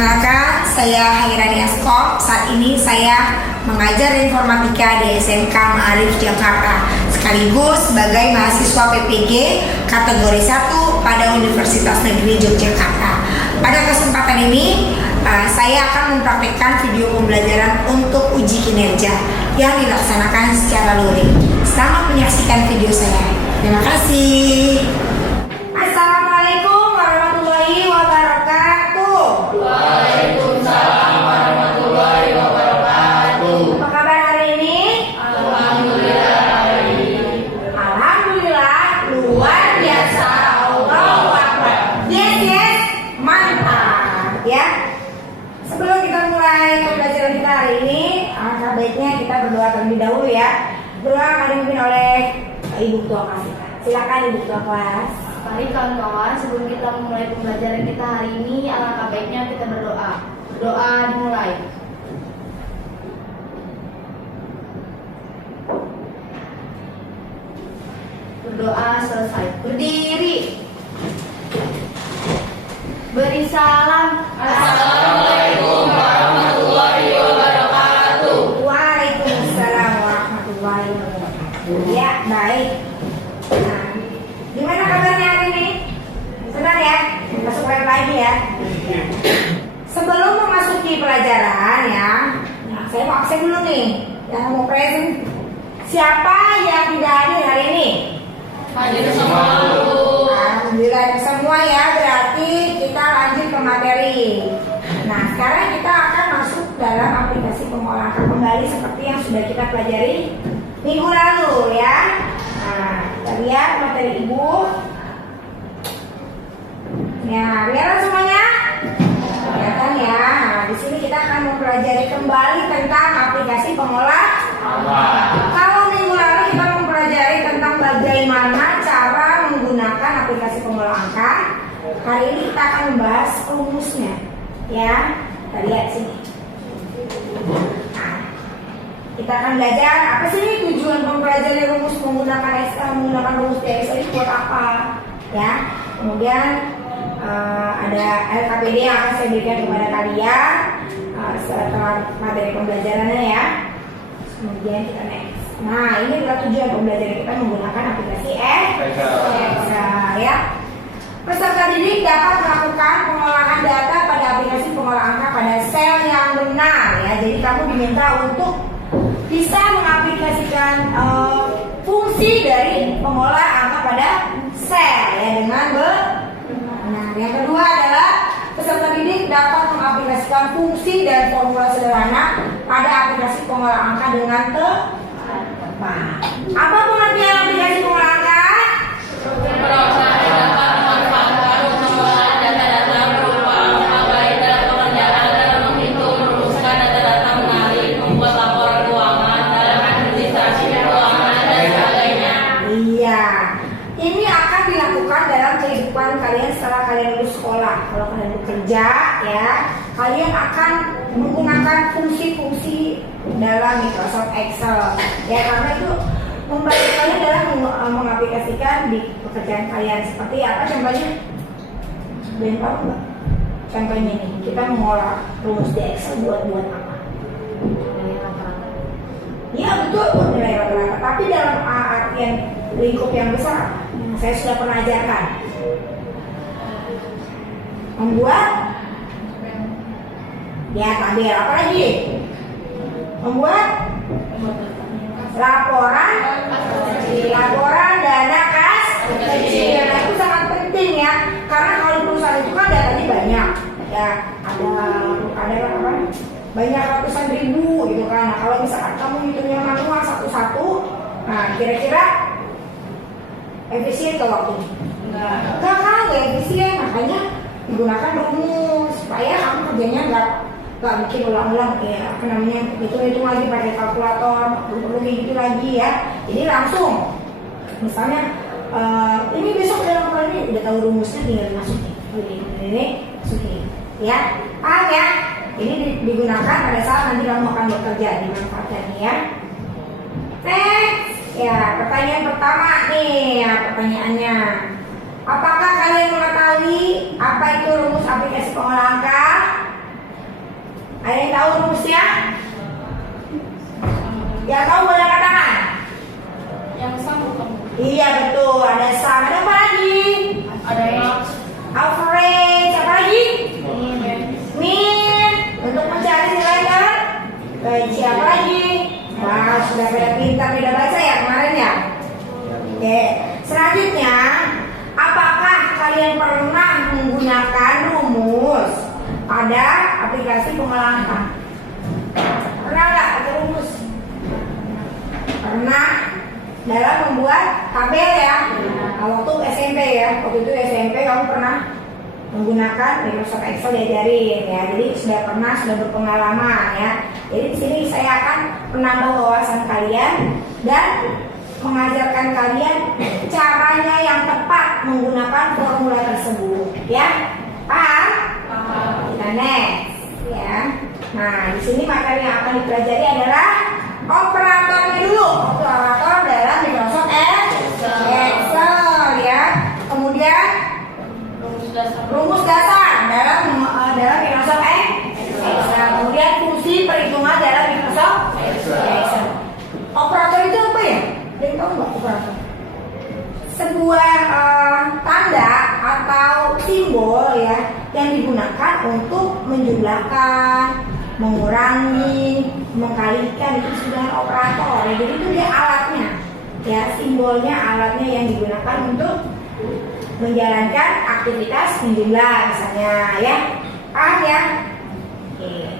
Perkenalkan, saya Hairani Askom. Saat ini saya mengajar informatika di SMK Ma'arif Jakarta, sekaligus sebagai mahasiswa PPG kategori 1 pada Universitas Negeri Yogyakarta. Pada kesempatan ini, saya akan mempraktikkan video pembelajaran untuk uji kinerja yang dilaksanakan secara luring. Selamat menyaksikan video saya. Terima kasih. Assalamualaikum warahmatullahi wabarakatuh. Waalaikumsalam warahmatullahi wabarakatuh. Apa kabar hari ini? Alhamdulillah hari ini. Alhamdulillah, luar biasa. Allahu Akbar. Yes, mantap ya. Sebelum kita mulai pembelajaran kita hari ini, alangkah baiknya kita berdoa terlebih dahulu ya. Doa akan dipimpin oleh Ibu Ketua kelas kita. Silakan Ibu Ketua kelas. Baik kawan-kawan, sebelum kita memulai pembelajaran kita hari ini, alangkah baiknya kita berdoa. Doa dimulai. Berdoa selesai. Berdiri. Beri salam. Assalamualaikum warahmatullahi wabarakatuh. Waalaikumsalam warahmatullahi wabarakatuh. Ya, baik. Nah, gimana kabarnya hari ini? Senang ya? Masuk lagi ya. Sebelum memasuki pelajaran ya, saya mau absen dulu nih. Yang mau present. Siapa yang tidak hadir hari ini? Hadir semua. Alhamdulillah semua ya, berarti kita lanjut ke materi. Nah, sekarang kita akan masuk dalam aplikasi pengolahan kembali seperti yang sudah kita pelajari minggu lalu ya. Nah, kita lihat materi Ibu. Ya, lihat semuanya. Kelihatan ya. Nah, di sini kita akan mempelajari kembali tentang aplikasi pengolah. Kalau minggu lalu kita mempelajari tentang bagaimana cara menggunakan aplikasi pengolah angka, hari ini kita akan membahas rumusnya. Ya, kita lihat sini. Nah, kita akan belajar apa sih tujuan mempelajari rumus menggunakan Excel, menggunakan rumus di Excel itu buat apa? Ya, kemudian ada LKPD yang akan saya berikan kepada kalian setelah materi pembelajarannya ya. Kemudian kita next. Nah, ini adalah tujuan pembelajaran kita menggunakan aplikasi Excel ya. Peserta didik dapat melakukan pengolahan data pada aplikasi pengolah angka pada sel yang benar ya. Jadi kamu diminta untuk bisa mengaplikasikan fungsi dari pengolah angka pada sel ya dengan benar. Yang kedua adalah peserta didik dapat mengaplikasikan fungsi dan formula sederhana pada aplikasi pengolah angka dengan tepat. Apa pengertian aplikasi pengolah angka? Ini akan dilakukan dalam kehidupan kalian setelah kalian lulus sekolah. Kalau kalian bekerja ya, kalian akan menggunakan fungsi-fungsi dalam Microsoft Excel ya, karena itu membantu kalian dalam mengaplikasikan di pekerjaan kalian. Seperti apa contohnya? Kalian tahu nggak? Contohnya ini, kita mengolah rumus di Excel buat apa? Ya betul, buat nilai rata-rata. Tapi dalam artian lingkup yang besar, saya sudah pernah ajarkan membuat ya tabel, apa lagi? Membuat laporan dana kas kecil. Nah, itu sangat penting ya, karena kalau di perusahaan itu kan datanya banyak ya, ada apa? Banyak ratusan ribu gitu kan. Nah, kalau misalkan kamu hitungnya manual satu-satu, nah kira-kira efisien ke waktunya? Enggak efisien. Makanya digunakan rumus supaya kamu kerjanya nggak bikin ulang-ulang ya, apa namanya, hitung lagi pakai kalkulator, perlu kayak gitu lagi ya. Jadi langsung misalnya ini besok dalam kali ini udah tahu rumusnya, tinggal dimasukin ini masukin ya. Paham ya? Ini digunakan pada saat nanti kamu akan bekerja, dimanfaatkan ya. Next ya, pertanyaan pertama nih ya, pertanyaannya, apakah kalian mengetahui apa itu rumus aplikasi pengolah angka? Ada yang tahu rumusnya? Yang tahu boleh katakan? Yang sama kamu. Iya betul, ada sum. Ada apa lagi? Ada yang Average. Apa lagi? ini. Min. Untuk mencari nilai kan? Baik, siapa lagi? Wah, sudah pada pintar tidak baca ya kemarin ya? Oke, selanjutnya, apakah kalian pernah menggunakan rumus pada aplikasi pengolahan? Pernah nggak pakai rumus? Pernah dalam membuat tabel ya? Waktu SMP ya, waktu itu SMP kamu pernah menggunakan Microsoft Excel diajarin ya, jadi sudah berpengalaman ya. Jadi di sini saya akan menambah wawasan kalian dan mengajarkan kalian caranya yang tepat menggunakan formula tersebut ya. Paham? Kita next ya. Nah, di sini materi yang akan dipelajari adalah operatornya dulu. Operator dalam Microsoft Excel ya. Kemudian rumus dasar dalam Microsoft Excel. Kemudian fungsi perhitungan dalam Microsoft Excel. Operator itu apa ya? Ada yang tahu nggak operator? Sebuah tanda atau simbol ya yang digunakan untuk menjumlahkan, mengurangi, mengkalikan, itu sebenarnya operator. Ya, jadi itu dia alatnya, ya simbolnya, alatnya yang digunakan untuk menjalankan aktivitas menjumlah misalnya ya. Paham ya? Oke.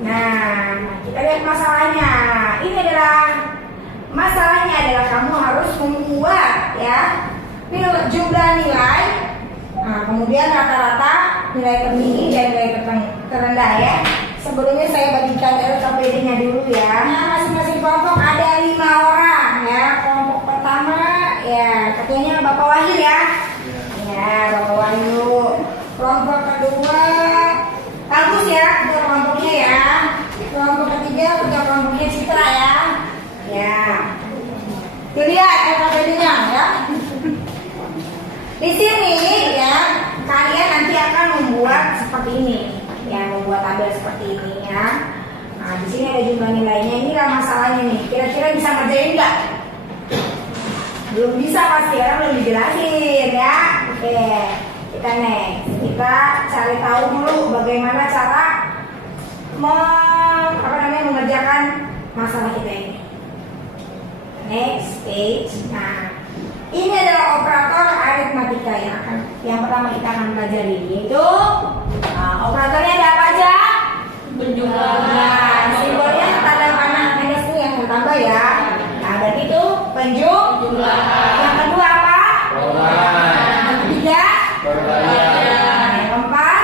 Nah, kita lihat masalahnya. Ini adalah masalahnya adalah kamu harus membuat ya jumlah nilai. Nah, kemudian rata-rata nilai tertinggi dan nilai terendah ya. Sebelumnya saya bagikan LKPD-nya dulu ya. Nah, masing-masing kelompok ada 5 orang ya. Kelompok pertama ya katanya Bapak Wahyu ya. Ya, Bapak Wahyu. Kelompok kedua bagus ya, untuk kelompoknya ya. Kelompok ketiga untuk kelompoknya Citra ya. Ya. Dilihat LKPD-nya ya. Di sini ya, kalian nanti akan membuat seperti ini. Ya, membuat tabel seperti ini ya. Nah, di sini ada jumlah nilainya. Inilah masalahnya nih. Kira-kira bisa ngerjain nggak? Belum bisa pasti, karena belum dijelasin ya. Oke, kita next. Kita cari tahu dulu bagaimana cara mengerjakan masalah kita ini. Next page. Nah, ini adalah operator aritmatika yang pertama kita akan pelajari, yaitu operatornya ada apa aja? Penjumlahan. Nah, simbolnya tanda panah minus itu yang bertambah ya. Nah, berarti itu penjumlahan. Yang kedua apa? Yang ketiga? Yang keempat?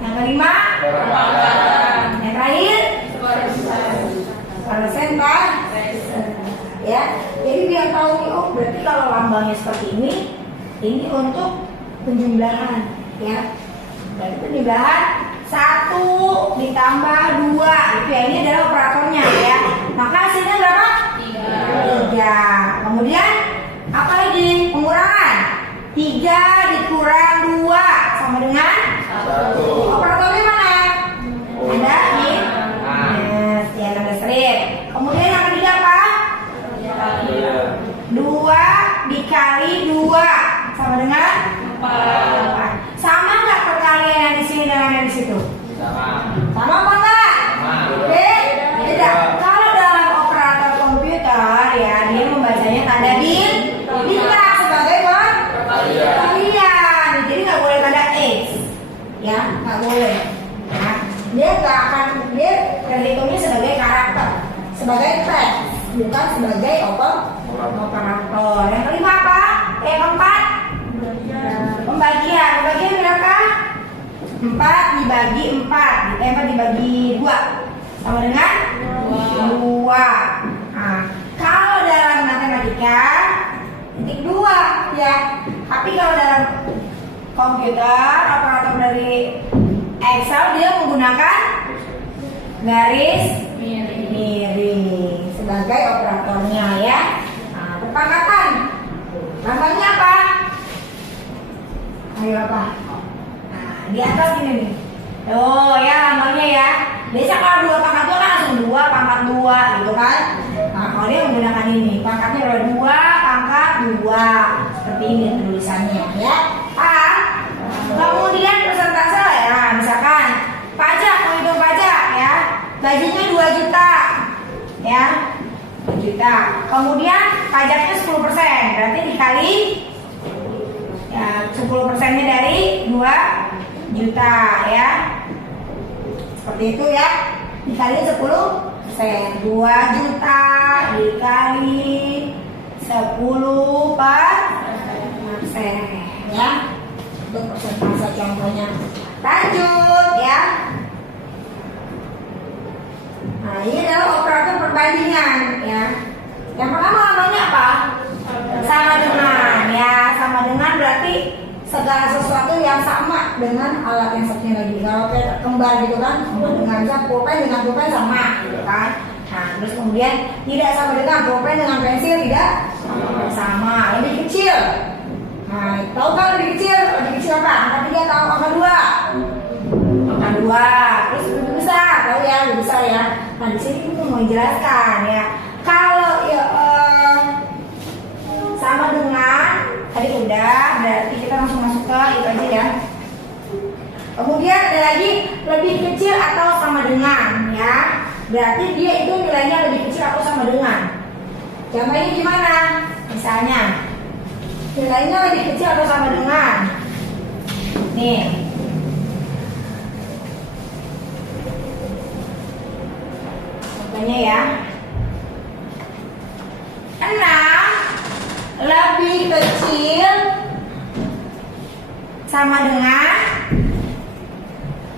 Yang kelima? Yang terakhir? Persentase. Ya, jadi biar tahu nih, oh berarti kalau lambangnya seperti ini untuk penjumlahan ya. Berarti penjumlahan 1 ditambah 2 itu ya, ini adalah operatornya ya. Maka hasilnya berapa? 3. Kemudian apa lagi? Pengurangan 3 dikurang 2 sama dengan 1. Operatornya mana? Ada di ya, ada strip. Kemudian yang ketiga apa? 2 dikali 2 sama dengan 4. Sama nggak perkalian yang di sini dengan yang di situ? Sama apa enggak? Oke, beda. Kalau dalam operator komputer ya, dia membacanya tanda bintang sebagai perkalian. Jadi nggak boleh tanda X, ya nggak boleh. Nah, dia nggak akan, dia terhitungnya sebagai karakter, sebagai teks, bukan sebagai operator. Yang kelima apa? Yang keempat? Pembagian. Pembagian berapa? 4 dibagi 4 dibagi 2 sama dengan 2. Nah, kalau dalam matematika titik 2 ya. Tapi kalau dalam komputer, operator dari Excel dia menggunakan garis miring sebagai operatornya ya. Nah, perpangkatan. Lambangnya apa? Ayo apa? Nah, di atas ini nih. Oh ya, lambangnya ya. Biasa kalau 2 pangkat 2 kan langsung 2 pangkat 2 gitu kan. Nah kalau dia menggunakan ini, pangkatnya adalah 2 pangkat 2. Seperti ini tulisannya ya. Kemudian persentase ya, misalkan pajak, menghitung pajak ya. Gajinya 2 juta ya. 2 juta. Kemudian pajaknya 10%, berarti dikali ya 10%-nya dari 2 juta ya. Seperti itu ya. Dikali 10%. 2 juta dikali 10% ya. Itu persentase contohnya. Lanjut ya. Nah, ini adalah operator perbandingan ya. Yang pertama namanya apa? Sama dengan ya, sama dengan berarti segala sesuatu yang sama dengan alat yang satunya lagi. Kalau kayak kembar gitu kan, dengan pulpen dengan pulpen sama gitu kan. Nah, terus kemudian tidak sama dengan pulpen dengan pensil tidak sama, lebih kecil. Nah, tahu kan lebih kecil? Lebih kecil apa? Angka 3 atau angka 2? Angka 2. Terus lebih besar, tahu ya, lebih besar ya. Nah, di sini kita mau jelaskan ya. Kalau ya, sama dengan tadi udah, berarti kita langsung masuk ke itu aja ya. Kemudian ada lagi lebih kecil atau sama dengan ya. Berarti dia itu nilainya lebih kecil atau sama dengan. Contohnya gimana? Misalnya nilainya lebih kecil atau sama dengan. Nih. Contohnya ya. 6 lebih kecil sama dengan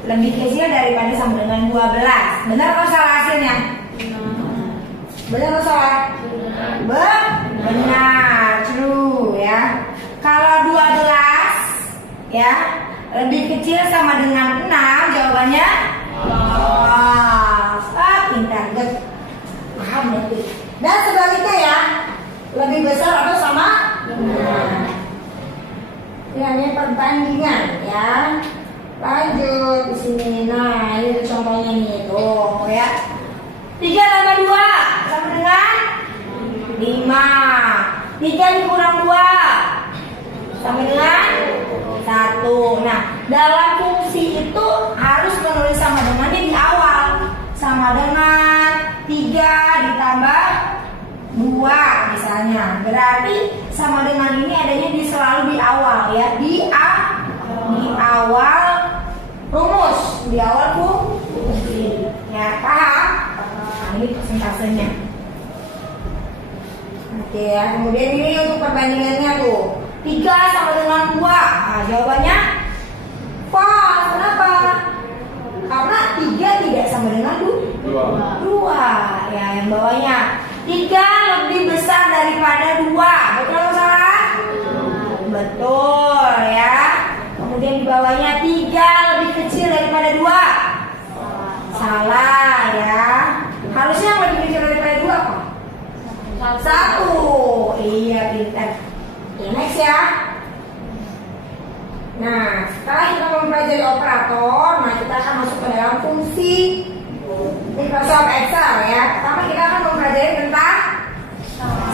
lebih kecil daripada sama dengan 12. Benar atau salah hasilnya? Benar atau salah? Benar, true ya. Kalau 12 ya lebih kecil sama dengan 6, jawabannya pintar, paham berarti. Dan sebaliknya ya, lebih besar atau sama dengan. Ini perbandingan ya. Lanjut di sini. Nah, ini contohnya nih tuh ya. 3 tambah 2 sama dengan 5. 3 dikurang 2 sama dengan 1. Nah, dalam fungsi itu harus menulis sama dengannya di awal. Sama dengan 3 ditambah 2 misalnya. Berarti sama dengan ini adanya selalu di awal ya. Di awal rumus, di awal fungsi. Ya, paham? Nah, ini persentasenya. Oke ya, kemudian ini untuk perbandingannya tuh 3 sama dengan 2. Nah, jawabannya false. Kenapa? Karena 3 tidak sama dengan 2. Ya, yang bawahnya 3 lebih besar daripada 2. Betul atau salah? Betul ya. Kemudian di bawahnya 3 lebih kecil daripada 2. Salah ya. Harusnya yang lebih kecil daripada 2 apa? 1. Iya, pintar. Oke, next ya. Nah, setelah kita mempelajari operator, nah kita akan masuk ke dalam fungsi Microsoft Excel ya. Pertama kita akan mempelajari tentang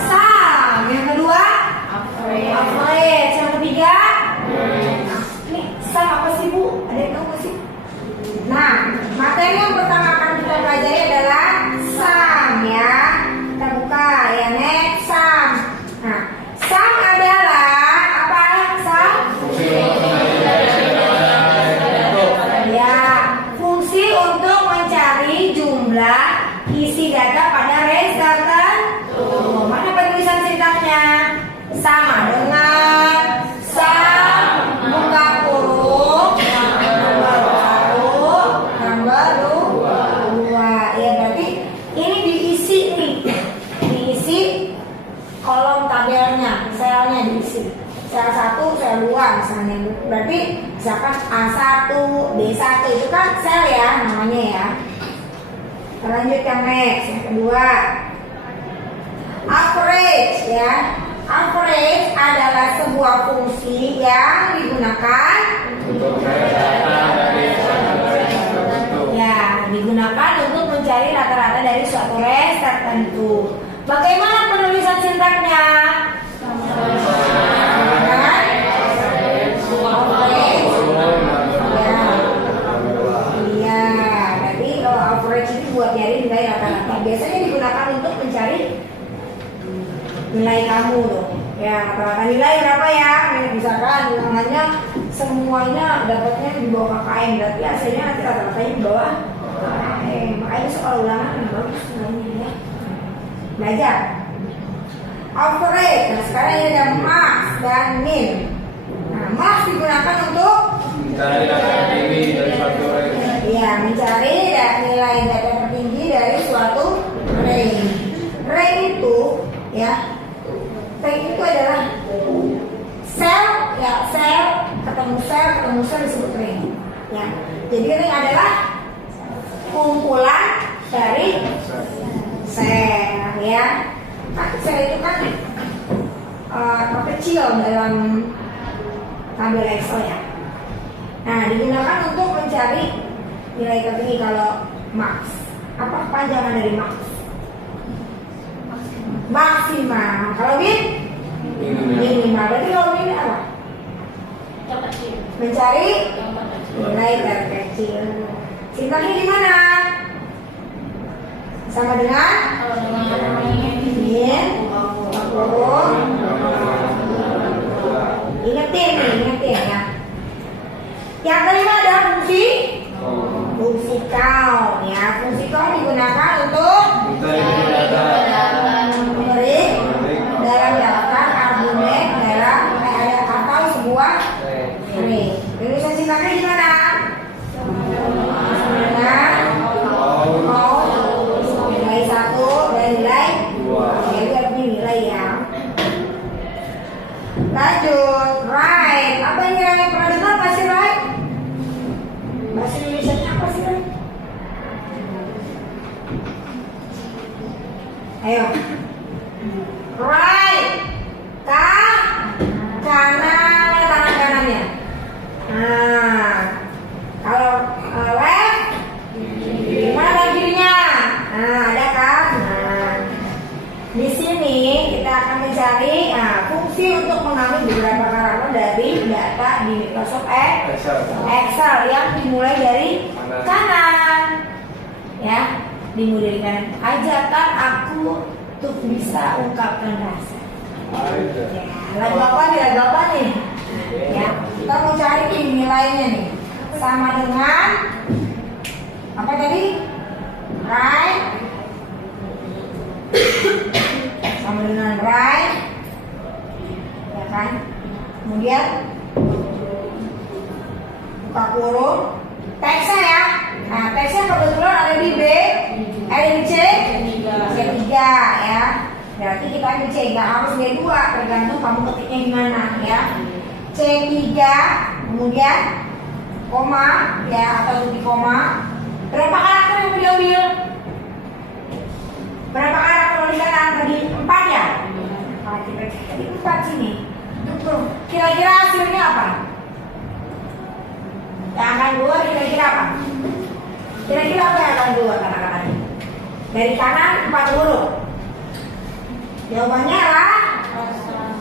sum. Yang kedua, average. Yang ketiga, ini sum apa sih Bu? Ada yang tahu nggak sih? Nah, materi yang pertama akan kita pelajari adalah sum ya. Kita buka ya, next sum. Nah, sum adalah apa? Sum? Ya, fungsi untuk mencari jumlah isi data pada range tertentu. Mana penulisan sintaksnya? Sama dengan sum buka kurung nomor 1 nomor 2. Ya, berarti ini diisi nih. Diisi kolom tabelnya, selnya diisi. Sel 1, sel 2 misalnya. Berarti misalkan A1, B1 itu kan sel ya namanya ya. Lanjut yang next, yang kedua. Average ya. Average adalah sebuah fungsi yang digunakan satu range tertentu. Bagaimana penulisan sintaknya? Iya, berarti kalau average itu buat nyari nilai rata-rata. Biasanya digunakan untuk mencari nilai kamu loh. Ya, rata-rata nilai berapa ya? Misalkan ulangannya semuanya dapatnya di bawah KKM, berarti hasilnya nanti rata-ratanya di bawah KKM. Makanya soal ulangan yang bagus nilainya ya. Belajar. Average. Nah, sekarang ini ada max dan min. Nah, max digunakan untuk mencari data tertinggi dari suatu range. Iya, mencari nilai data tertinggi dari suatu range. Range itu ya, range itu adalah sel ketemu sel disebut range. Ya, jadi range adalah kumpulan dari sel ya. Kan sel itu kan kecil dalam tabel Excel ya. Nah, digunakan untuk mencari nilai tertinggi kalau max. Apa kepanjangan dari max? Maksimal. Kalau min? Minimal. Berarti kalau min apa? Mencari nilai terkecil. Sintaknya di mana? Sama dengan min. Ingetin ya. Yang kelima ada fungsi count ya. Fungsi count digunakan untuk memerik dalam daftar argumen dalam atau sebuah array. Penulisan singkatnya gimana? Mau nilai 1 dan nilai 2. Jadi artinya nilai ya. Lanjut, right. Apa yang kalian pernah dengar pasti right? Bahasa Indonesia-nya apa sih right? Ayo. Right. Kanan, tangan kanannya. Nah, kalau left, mana kirinya? Nah, ada kan? Nah, di sini kita akan mencari fungsi untuk mengambil beberapa karakter dari data di Microsoft Excel yang dimulai dari kanan. Ya, dimulai dari kanan. Ajarkan aku untuk bisa ungkapkan rasa. Ya, lagu apa nih? Ya, kita mau cari nilainya nih. Sama dengan apa tadi? Right. Sama dengan right. Ya kan? Kemudian buka kurung. Teksnya ya. Nah, teksnya kebetulan ada di B, ada di C3 ya. Berarti kita ambil C, nggak harus B2, tergantung kamu ketiknya gimana ya. C3, kemudian koma ya atau titik koma. Berapa karakter yang mau diambil? Berapa karakter di kanan tadi? 4 ya? Kalau kita cek tadi 4 sini. Kira-kira hasilnya apa? Yang akan keluar kira-kira apa? Kira-kira apa yang akan keluar kata-katanya? Dari kanan 4 huruf. Jawabannya adalah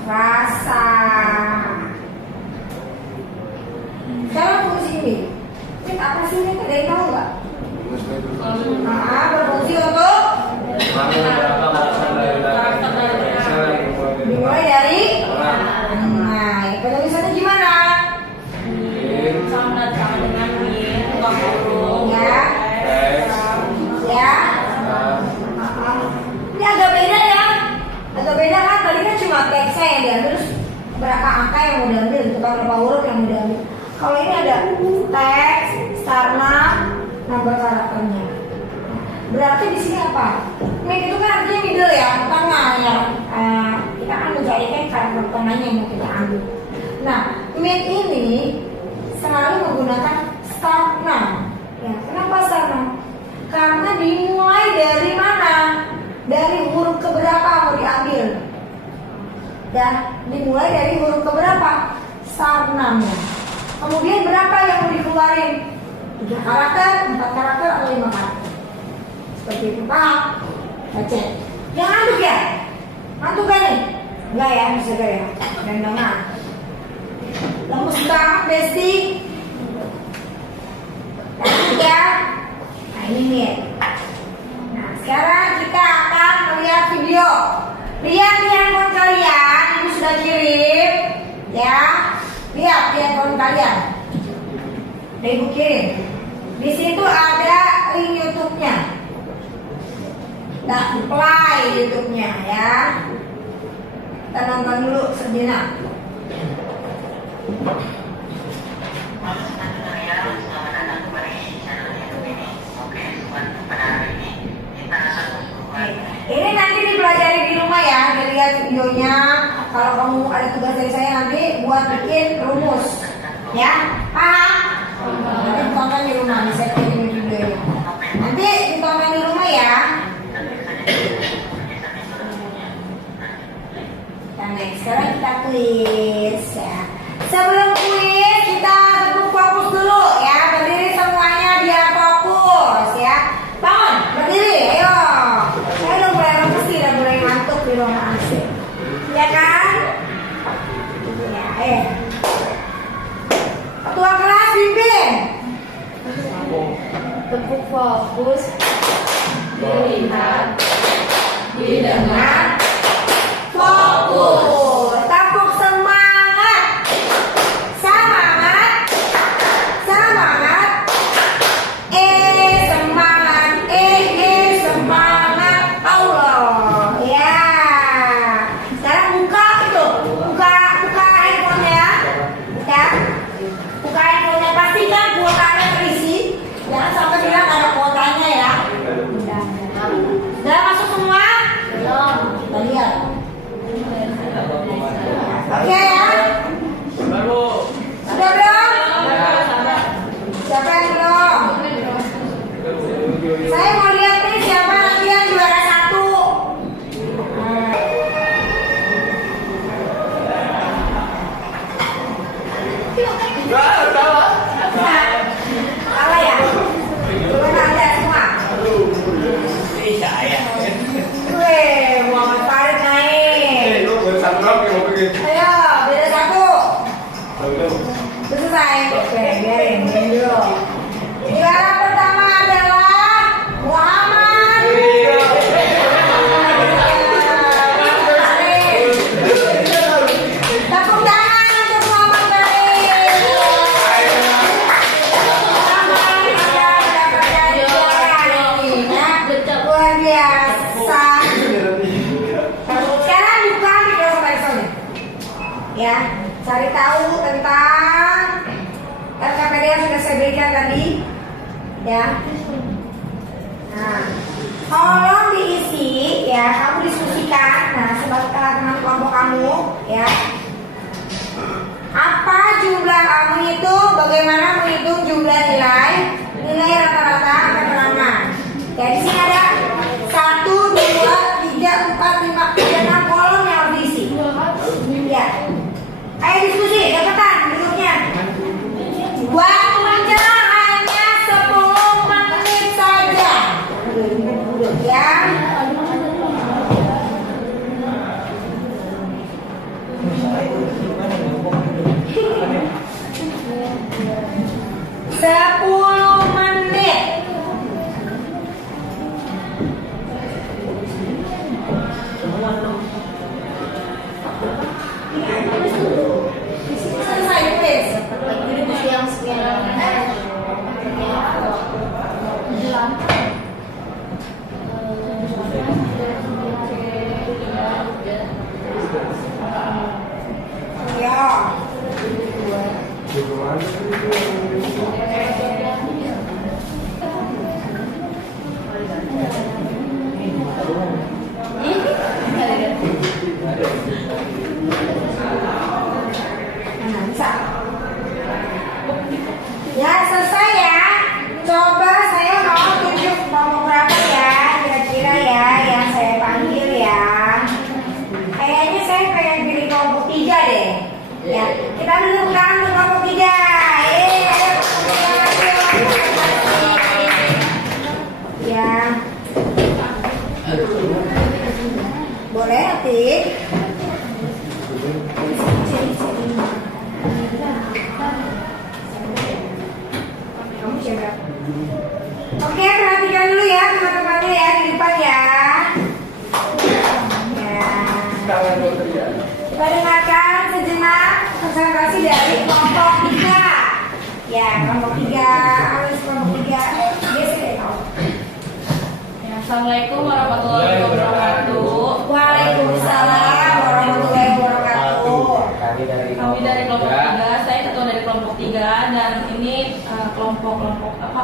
rasa. Sekarang fungsi ini apa sih ini? Ada yang tahu nggak? Berfungsi untuk dimulai dari penulisannya gimana? Sama dengan min, buka kurung. Ya. Ini agak beda ya. Agak beda kan? Tadi kan cuma teksnya yang diambil, terus berapa angka yang mau diambil, berapa huruf yang mau diambil. Kalau ini ada teks, sarna, nomor karakternya. Berarti di sini apa? Min itu kan artinya middle ya, tengah ya. Kita kan mencarikan karakter tengahnya yang mau kita ambil. Nah, min ini selalu menggunakan start noun. Ya, kenapa start noun? Karena dimulai dari mana? Dari huruf keberapa mau diambil? Dan dimulai dari huruf keberapa? Start noun-nya. Kemudian berapa yang mau dikeluarin? 3 karakter, 4 karakter, atau 5 karakter? Seperti itu, paham? Baca. Jangan ngantuk ya? Ngantuk kan nih? Enggak ya, bisa gak ya? Gendongan. Lemes banget, Besti. Ngantuk ya? Nah ini nih. Nah sekarang kita akan melihat video. Lihat di handphone kalian, ibu sudah kirim. Ya, lihat di handphone kalian. Udah ibu kirim. Di situ ada link YouTube-nya. Nah, play YouTube-nya ya. Kita nonton dulu sejenak. Ini nanti dipelajari di rumah ya. Dilihat videonya. Kalau kamu ada tugas dari saya nanti buat bikin rumus. Ya, paham? Nanti ditonton di rumah. Bisa kirim videonya. Nanti ditonton di rumah ya. Sekarang kita kuis ya. Sebelum kuis kita tetap fokus dulu ya. Berdiri semuanya biar fokus ya. Bangun, berdiri, ayo. Saya udah mulai lemes sih, udah mulai ngantuk di ruangan AC. Ya kan? Ya, ayo. Ketua kelas pimpin. Tepuk fokus, dilihat, didengar, fokus. Tepuk semangat. Semangat. Semangat. Semangat. Semangat. Allah. Ya. Sekarang buka itu. Buka handphonenya ya. Ya. Buka handphonenya, pastikan kuotanya terisi. Jangan sampai bilang ada kuotanya ya. Udah masuk semua? belum. Kita lihat. Oke ya? Sudah belum? Siapa yang belum? Saya mau lihat nih siapa nanti yang juara 1. Salah ya? Belum ada semua. Weh, Muhammad Farid naik. Ayo, beda 1. Udah selesai. Oke, biarin dulu. Juara pertama adalah Muhammad. Tepuk tangan untuk Muhammad Farid. Muhammad akan mendapatkan juara ini. Luar biasa. Sekarang buka video comparison ya, cari tahu tentang RKPD yang sudah saya berikan tadi ya. Nah, tolong diisi ya, kamu diskusikan. Nah, sebagai teman kelompok kamu ya, apa jumlah kamu itu, bagaimana menghitung jumlah nilai rata-rata keterangan. Ya, di sini ada 1, 2, 3, 4, 5, 6 kolom yang harus diisi. Ya. Ayo diskusi, cepetan duduknya. Waktunya hanya 10 menit saja. Duduk ya. Sepuluh menit. Selesai kuis. Jadi buku yang sekian. Ya. Nah, bisa. Ya, selesai ya. Coba saya mau tunjuk kelompok berapa ya, kira-kira ya yang saya panggil ya. Kayaknya saya pengen pilih kelompok 3 deh. Ya, kita duduk tangan untuk kelompok 3. Boleh, Atik? Kamu siapa? Oke, perhatikan dulu ya teman-temannya ya di depan ya. Ya. Kita dengarkan sejenak konsentrasi dari kelompok 3. Ya, kelompok 3, harus kelompok 3. Geser ya kau. Ya, Assalamualaikum warahmatullahi wabarakatuh. Waalaikumsalam warahmatullahi wabarakatuh. Kami dari kelompok 3, saya ketua dari kelompok 3 dan ini kelompok-kelompok apa?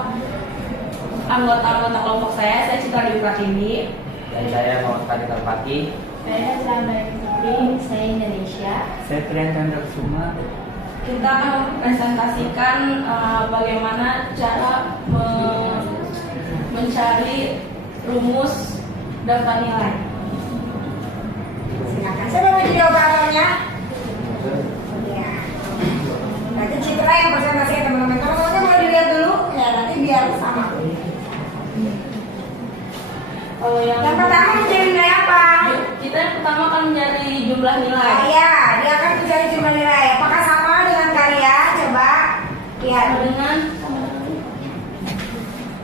Anggota-anggota kelompok saya Citra Dewi Pratiwi. Dan saya Muhammad Fadil Al-Fatih. Saya Selamat Fitri, saya Indonesia. Saya Trian Chandra Kusuma. Kita akan mempresentasikan bagaimana cara mencari rumus daftar nilai. Silakan. Siapa mau jadi operatornya? Ya. Nanti Citra yang presentasi ya teman-teman. Teman-teman mau dilihat dulu ya, nanti biar sama. Yang pertama mencari nilai apa? Kita yang pertama akan mencari jumlah nilai. Nah, ya, dia akan mencari jumlah nilai. Apakah sama dengan karya? Coba lihat. Dengan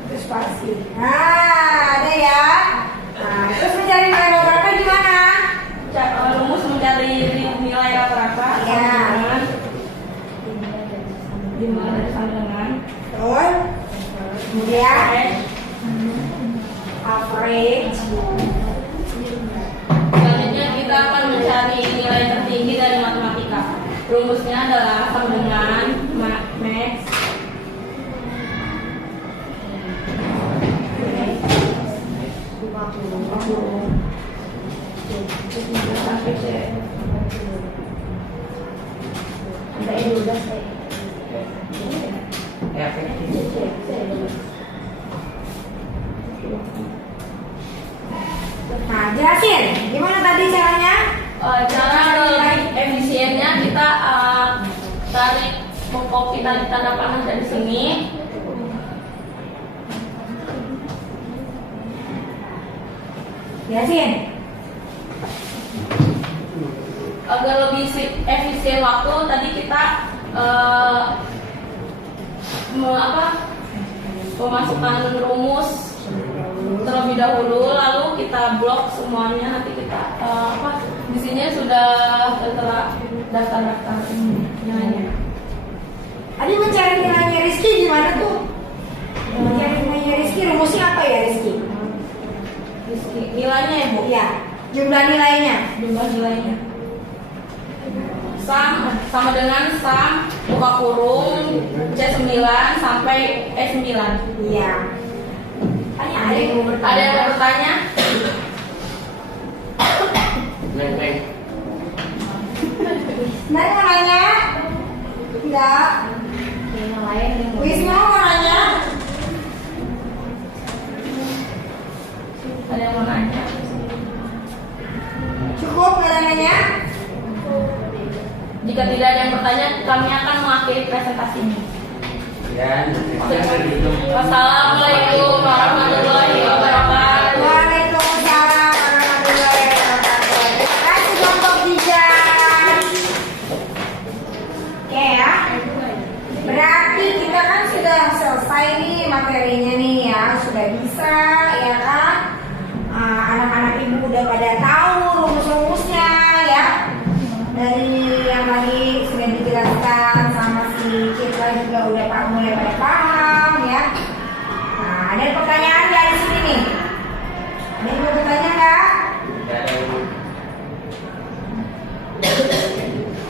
Terus pasti. Nah, ada ya. Nah, terus mencari nilai rata-rata gimana? rumus mencari nilai rata-rata Ya. Jumlah dari sambungan. Betul. Kemudian Average. average. Selanjutnya kita akan mencari nilai tertinggi dari matematika. Rumusnya adalah sambungan max Nah, jelasin. Gimana tadi caranya? cara lebih efisiennya kita tarik copy tadi tanda panah dari sini. Jelasin. Agar lebih efisien waktu tadi kita memasukkan rumus terlebih dahulu, lalu kita blok semuanya. Nanti kita di sini sudah tertera daftar-daftar nilainya. Tadi mencari nilainya Rizky gimana tuh? Mencari nilainya Rizky rumusnya apa ya Rizky? Nilainya ya Bu? Iya. Jumlah nilainya. Jumlah nilainya sama dengan sum buka kurung C9 sampai E9. Iya. Ada yang mau bertanya? Ada yang mau bertanya? Neng. Neng mau nanya? Enggak. Yang lain Wisma mau nanya? ada yang mau nanya? Cukup nggak ada nanya? Jika tidak ada yang bertanya, kami akan mengakhiri presentasi ini. Wassalamualaikum warahmatullahi wabarakatuh. Waalaikumsalam warahmatullahi wabarakatuh. Terima kasih kelompok 3. Oke ya. Berarti kita kan sudah selesai nih materinya nih ya, sudah bisa ya kan? Anak-anak ibu udah pada tahu rumus-rumusnya ya. Dari yang tadi sudah dijelaskan sama si Citra juga udah mulai pada paham ya. Nah, ada pertanyaan dari sini nih. Ada yang mau bertanya nggak?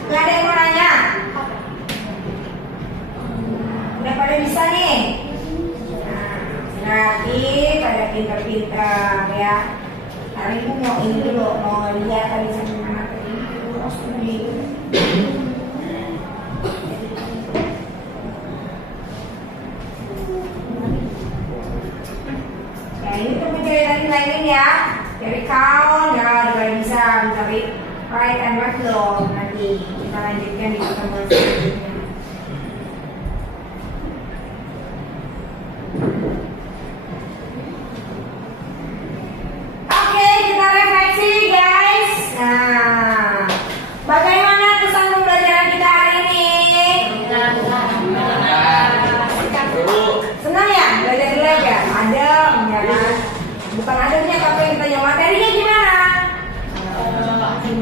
Nggak ada yang mau nanya? Udah pada bisa nih. Nah, berarti pada pinter-pinter ya. Hari ini mau ini dulu, mau lihat tadi sampai mana tadi. Ya ini tuh mencari nilai ya. Dari count ya juga bisa mencari right and left loh. Nanti kita lanjutkan di pertemuan selanjutnya. Oke, Bukan adanya tapi yang ditanya materinya gimana?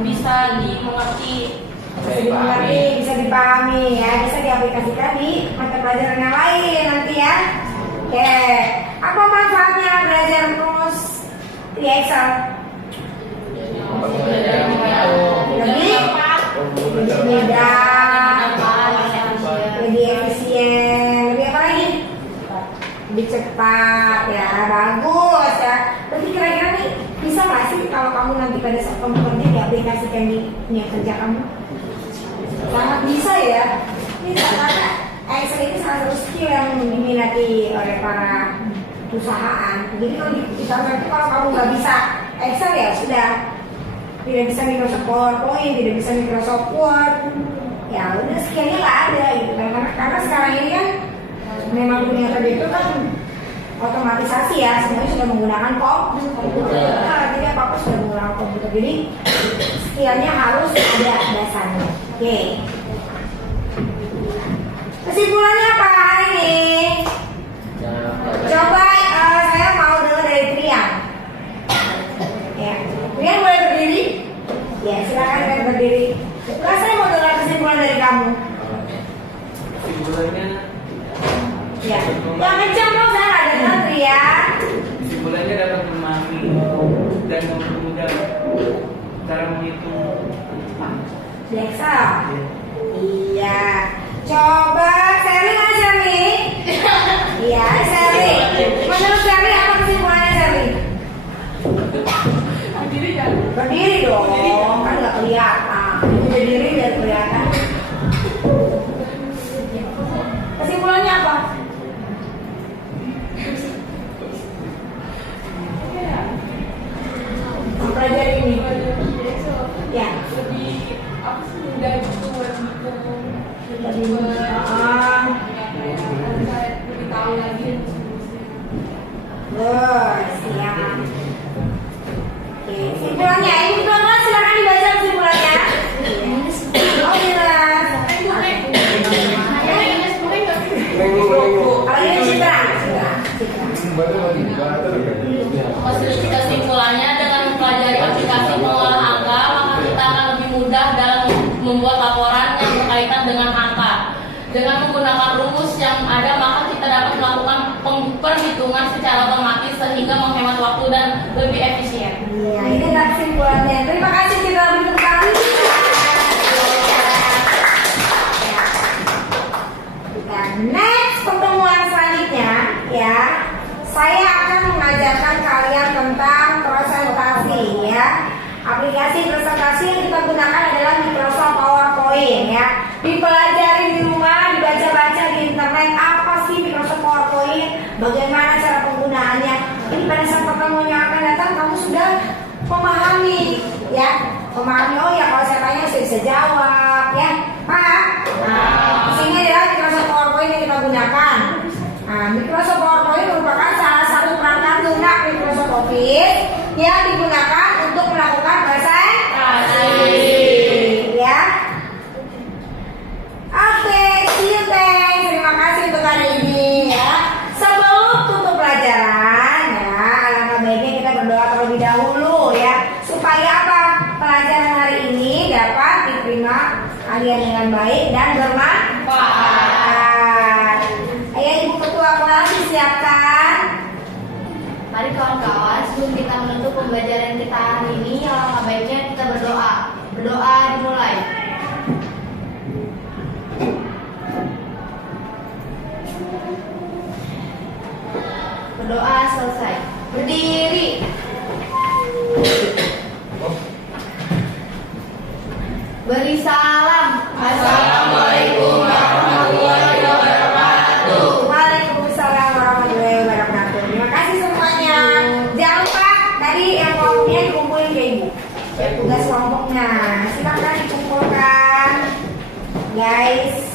Bisa dimengerti. Bisa dimengerti, bisa dipahami ya, bisa diaplikasikan di mata pelajaran yang lain nanti ya. Oke, apa manfaatnya belajar rumus di Excel? Lebih mudah, lebih efisien, lebih apa lagi? Lebih cepat ya, bagus ya. Tapi kira-kira nih bisa nggak sih kalau kamu nanti pada saat kamu kerja diaplikasikan di dunia kerja kamu? Sangat bisa ya. Ini karena Excel ini salah satu skill yang diminati oleh para perusahaan. Jadi kalau kita nanti kalau kamu nggak bisa Excel ya sudah, tidak bisa Microsoft PowerPoint, tidak bisa Microsoft Word, ya udah skillnya nggak ada gitu kan. Karena sekarang ini kan memang dunia kerja itu kan otomatisasi ya, semuanya sudah menggunakan komputer. Nah, jadi apa-apa sudah menggunakan komputer. Jadi skillnya harus ada dasarnya. Oke. Kesimpulannya apa hari ini? Coba saya mau dengar dari Trian. Ya, Trian boleh berdiri? Ya, silakan kan berdiri. Nah, saya mau dengar kesimpulan dari kamu. Kesimpulannya Ya, yang kencang dong, saya nggak dengar Trian. kesimpulannya dapat memahami dan mempermudah cara menghitung Di Excel. Iya. Coba Sally mana Sally? Iya, Sally. Menurut Sally apa kesimpulannya Sally? Berdiri ya. Berdiri dong, kan nggak kelihatan. Berdiri biar kelihatan. Kesimpulannya apa? Mempelajari ini. Ya. Lebih apa sih, mudah gitu buat menghitung. Lebih mudah. Lebih tahu lagi. Siap. Oke, kesimpulannya ibu keluarga silakan dibaca kesimpulannya. Oh jelas. Kalau ini Citra. Kesimpulannya, dengan mempelajari aplikasi pengolah angka, maka kita akan lebih mudah dalam membuat laporan yang berkaitan dengan angka. Dengan menggunakan rumus yang ada, maka kita dapat melakukan perhitungan secara otomatis sehingga menghemat waktu dan lebih efisien. Iya, ini adalah kesimpulannya. Terima kasih Citra untuk kami. Next pertemuan selanjutnya ya, saya akan mengajarkan kalian tentang presentasi ya. Aplikasi presentasi yang kita gunakan adalah Microsoft PowerPoint ya. Dipelajari di rumah, dibaca-baca di internet apa sih Microsoft PowerPoint, bagaimana cara penggunaannya. Ini pada saat pertemuan yang akan datang kamu sudah memahami ya. Memahami, oh ya kalau saya tanya saya bisa jawab ya. Paham? Nah, sini adalah Microsoft PowerPoint yang kita gunakan. Nah, Microsoft PowerPoint merupakan salah satu perangkat lunak Microsoft Office yang digunakan untuk melakukan presentasi. Ya. Oke, see you guys. Terima kasih untuk hari ini ya. Sebelum tutup pelajaran ya, alangkah baiknya kita berdoa terlebih dahulu ya, supaya apa? Pelajaran hari ini dapat diterima kalian dengan baik dan bermanfaat. Ayo Ibu Ketua kelas disiapkan. Mari kawan-kawan, sebelum kita menutup pembelajaran kita hari ini, alangkah baiknya kita berdoa. Berdoa dimulai. Berdoa selesai. Berdiri. Beri salam. Assalamualaikum warahmatullahi wabarakatuh. Waalaikumsalam warahmatullahi wabarakatuh. Terima kasih semuanya. Jangan lupa tadi yang kelompoknya dikumpulin ke Ibu. Tugas kelompoknya silakan dikumpulkan, guys.